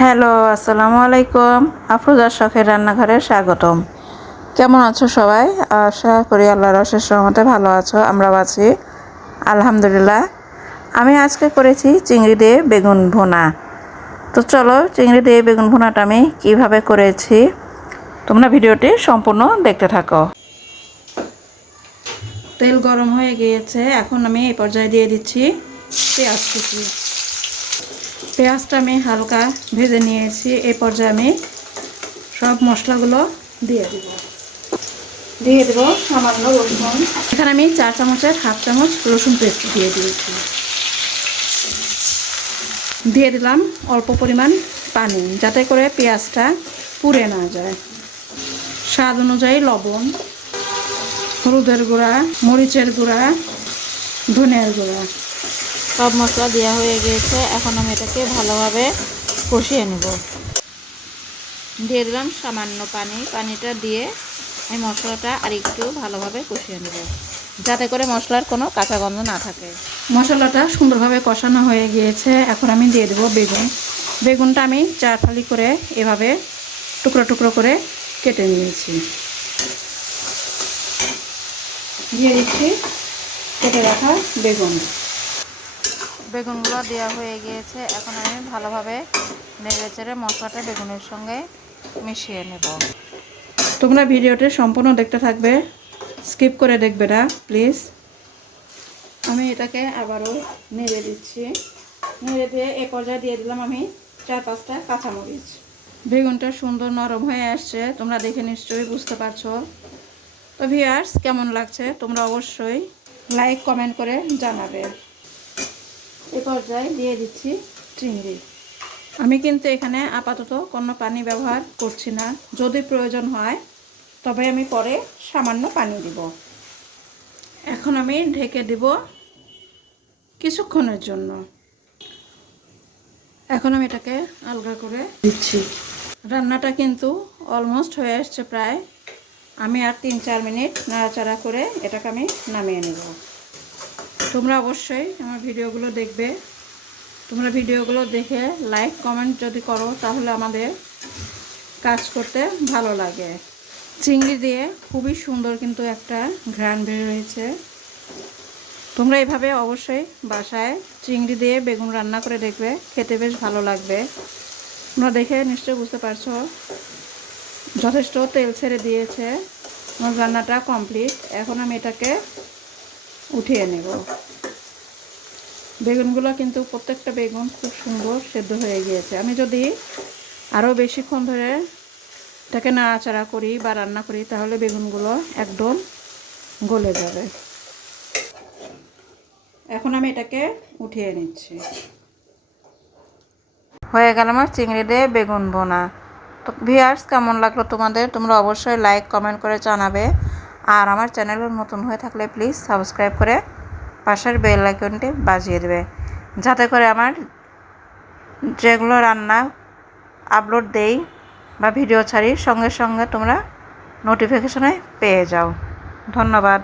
Hello, আসসালামু আলাইকুম। আফরোজার শখের রান্নাঘরে স্বাগতম। কেমন আছো সবাই? আশা করি আল্লাহর অশেষ রহমতে ভালো আছো। আমরাও আছি আলহামদুলিল্লাহ। আমি আজকে করেছি চিংড়ি দিয়ে বেগুন ভুনা। তো চলো, চিংড়ি দিয়ে বেগুন ভুনাটা আমি কীভাবে করেছি তোমরা ভিডিওটি সম্পূর্ণ দেখতে থাকো। তেল গরম হয়ে গিয়েছে, এখন আমি এই পর্যায়ে দিয়ে দিচ্ছি পেঁয়াজ কুচি। পেঁয়াজটা আমি হালকা ভেজে নিয়েছি। এই পর্যায়ে আমি সব মশলাগুলো দিয়ে দেব সামান্য রসুন। এখানে আমি 4 চামচের হাফ চামচ রসুন পেস্ট দিয়ে দিয়েছি। দিয়ে দিলাম অল্প পরিমাণ পানি, যাতে করে পেঁয়াজটা পুড়ে না যায়। স্বাদ অনুযায়ী লবণ, হলুদের গুঁড়া, মরিচের গুঁড়া, ধনিয়ার গুঁড়া, সব মশলা দেওয়া হয়ে গিয়েছে। এখন আমি এটাকে ভালোভাবে কষিয়ে নেব। দিয়ে দিলাম সামান্য পানি। পানিটা দিয়ে এই মশলাটা আর একটু ভালোভাবে কষিয়ে নেব, যাতে করে মশলার কোনো কাঁচা গন্ধ না থাকে। মশলাটা সুন্দরভাবে কষানো হয়ে গিয়েছে। এখন আমি দিয়ে দেবো বেগুনটা আমি 4 ফালি করে এভাবে টুকরো টুকরো করে কেটে নিয়েছি। দিয়ে দিচ্ছি কেটে রাখা বেগুনগুলো দেওয়া হয়ে গিয়েছে। এখন আমি ভালোভাবে নেড়ে চেড়ে মশলাটা বেগুনের সঙ্গে মিশিয়ে নেব। তোমরা ভিডিওটি সম্পূর্ণ দেখতে থাকবে, স্কিপ করে দেখবে না প্লিজ। আমি এটাকে আবারও নেড়ে দিচ্ছি। নেড়ে দিয়ে এ পর্যায়ে দিয়ে দিলাম আমি 4-5টা কাঁচামরিচ। বেগুনটা সুন্দর নরম হয়ে আসছে, তোমরা দেখে নিশ্চয়ই বুঝতে পারছো। তো ভিউয়ার্স, কেমন লাগছে তোমরা অবশ্যই লাইক কমেন্ট করে জানাবে। এ পর্যায়ে দিয়ে দিচ্ছি চিংড়ি। আমি কিন্তু এখানে আপাতত কোনো পানি ব্যবহার করছি না। যদি প্রয়োজন হয় তবে আমি পরে সামান্য পানি দিব। এখন আমি ঢেকে দেব কিছুক্ষণের জন্য। এখন আমি এটাকে আলগা করে দিচ্ছি। রান্নাটা কিন্তু অলমোস্ট হয়ে আসছে প্রায়। আমি আর 3-4 মিনিট নাড়াচাড়া করে এটাকে আমি নামিয়ে নেব। তোমরা অবশ্যই আমার ভিডিওগুলো দেখবে। তোমরা ভিডিওগুলো দেখে লাইক কমেন্ট যদি করো তাহলে আমাদের কাজ করতে ভালো লাগে। চিংড়ি দিয়ে খুবই সুন্দর কিন্তু একটা ঘ্রাণ বের হয়েছে। তোমরা এইভাবে অবশ্যই বাসায় চিংড়ি দিয়ে বেগুন রান্না করে দেখবে, খেতে বেশ ভালো লাগবে। তোমরা দেখে নিশ্চয়ই বুঝতে পারছো যথেষ্ট তেল ছেড়ে দিয়েছে। আমার রান্নাটা কমপ্লিট। এখন আমি এটাকে উঠিয়ে নেব। বেগুনগুলো কিন্তু প্রত্যেকটা বেগুন খুব সুন্দর সেদ্ধ হয়ে গিয়েছে। আমি যদি আরও বেশিক্ষণ ধরে এটাকে নাড়াচাড়া করি বা রান্না করি তাহলে বেগুনগুলো একদম গলে যাবে। এখন আমি এটাকে উঠিয়ে নিচ্ছি। হয়ে গেল আমার চিংড়ি দিয়ে বেগুন ভুনা। তো ভিউয়ার্স, কেমন লাগলো তোমাদের? তোমরা অবশ্যই লাইক কমেন্ট করে জানাবে। আর আমার চ্যানেলের নতুন হয়ে থাকলে প্লিজ সাবস্ক্রাইব করে পাশের বেল আইকনটি বাজিয়ে দেবে, যাতে করে আমার যেগুলো রান্না আপলোড দেই বা ভিডিও ছাড়ি সঙ্গে সঙ্গে তোমরা নোটিফিকেশনে পেয়ে যাও। ধন্যবাদ।